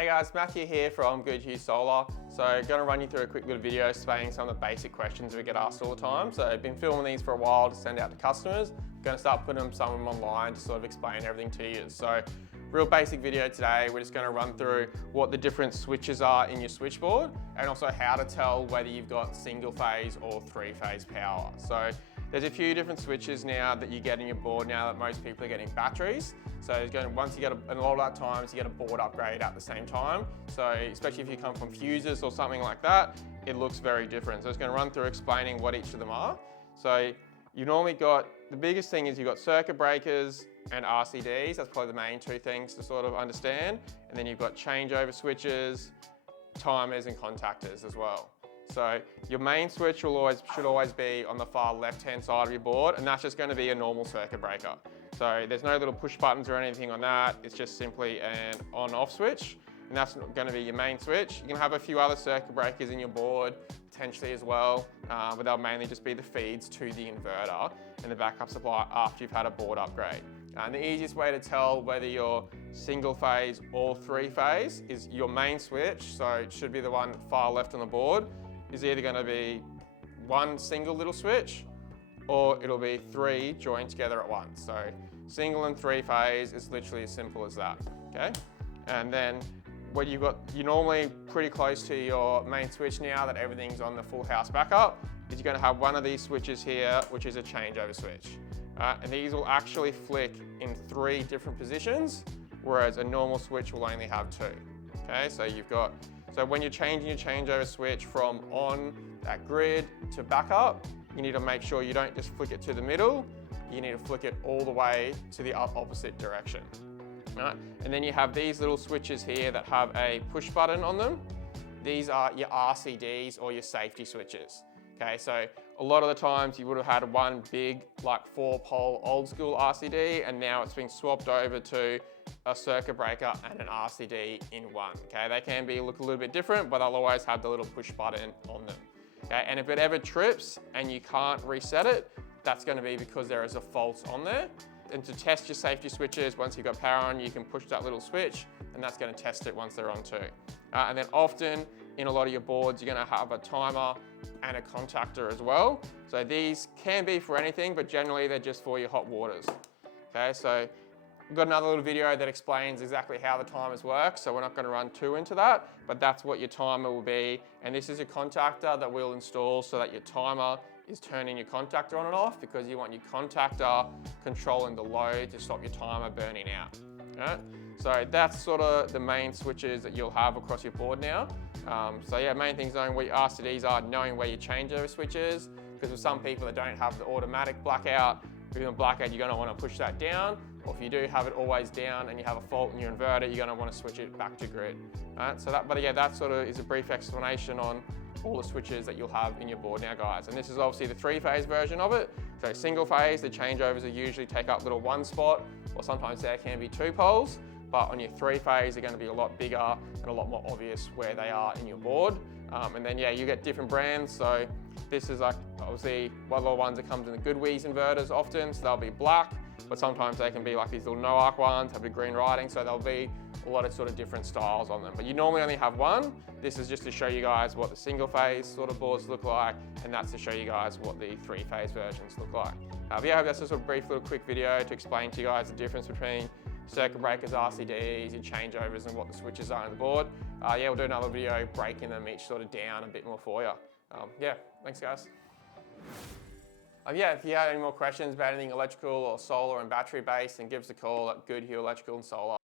Hey guys, Matthew here from Goodhew Solar. So I'm going to run you through a quick little video explaining some of the basic questions we get asked all the time. So I've been filming these for a while to send out to customers. I'm going to start putting some of them online to sort of explain everything to you. So real basic video today, we're just going to run through what the different switches are in your switchboard and also how to tell whether you've got single phase or three phase power. So there's a few different switches now that you get in your board now that most people are getting batteries. So once you get and a lot of that times you get a board upgrade at the same time. So especially if you come from fuses or something like that, it looks very different. So it's going to run through explaining what each of them are. So you normally got, the biggest thing is you've got circuit breakers and RCDs. That's probably the main two things to sort of understand. And then you've got changeover switches, timers and contactors as well. So your main switch should always be on the far left-hand side of your board, and that's just going to be a normal circuit breaker. So there's no little push buttons or anything on that. It's just simply an on-off switch, and that's going to be your main switch. You can have a few other circuit breakers in your board, potentially as well, but they'll mainly just be the feeds to the inverter and the backup supply after you've had a board upgrade. And the easiest way to tell whether you're single phase or three phase is your main switch, so it should be the one far left on the board, is either going to be one single little switch or it'll be three joined together at once. So single and three phase is literally as simple as that, okay? And then when you're normally pretty close to your main switch now that everything's on the full house backup, is you're going to have one of these switches here, which is a changeover switch. And these will actually flick in three different positions, whereas a normal switch will only have two. Okay, so when you're changing your changeover switch from on that grid to backup, you need to make sure you don't just flick it to the middle, you need to flick it all the way to the opposite direction. Right? And then you have these little switches here that have a push button on them. These are your RCDs or your safety switches. Okay, so a lot of the times you would have had one big, like 4-pole old school RCD, and now it's been swapped over to a circuit breaker and an RCD in one. Okay, they can look a little bit different, but they'll always have the little push button on them. Okay, and if it ever trips and you can't reset it, that's going to be because there is a fault on there. And to test your safety switches, once you've got power on, you can push that little switch, and that's going to test it once they're on too. And then often in a lot of your boards, you're going to have a timer and a contactor as well. So these can be for anything, but generally they're just for your hot waters. Okay, so we've got another little video that explains exactly how the timers work, so we're not going to run too into that, but that's what your timer will be. And this is a contactor that we'll install so that your timer is turning your contactor on and off, because you want your contactor controlling the load to stop your timer burning out. Right? So that's sort of the main switches that you'll have across your board now. So yeah, main things knowing where your RCDs are, knowing where your changeover switch is, because with some people that don't have the automatic blackout, if you're in blackout, you're going to want to push that down, or if you do have it always down and you have a fault in your inverter, you're going to want to switch it back to grid. Right? So that sort of is a brief explanation on all the switches that you'll have in your board now, guys. And this is obviously the three-phase version of it. So single phase, the changeovers are usually take up little one spot, or sometimes there can be two poles. But on your three-phase, they're going to be a lot bigger and a lot more obvious where they are in your board. And then yeah, you get different brands. So this is like obviously one of the ones that comes in the Goodhew inverters often, so they'll be black, but sometimes they can be like these little no-arc ones, have the green writing, so there'll be a lot of sort of different styles on them. But you normally only have one. This is just to show you guys what the single-phase sort of boards look like, and that's to show you guys what the three-phase versions look like. But yeah, I hope that's just a brief little quick video to explain to you guys the difference between circuit breakers, RCDs, your changeovers, and what the switches are on the board. Yeah, we'll do another video breaking them each sort of down a bit more for you. Yeah, thanks guys. Yeah, if you have any more questions about anything electrical or solar and battery based, then give us a call at Goodhew Electrical and Solar.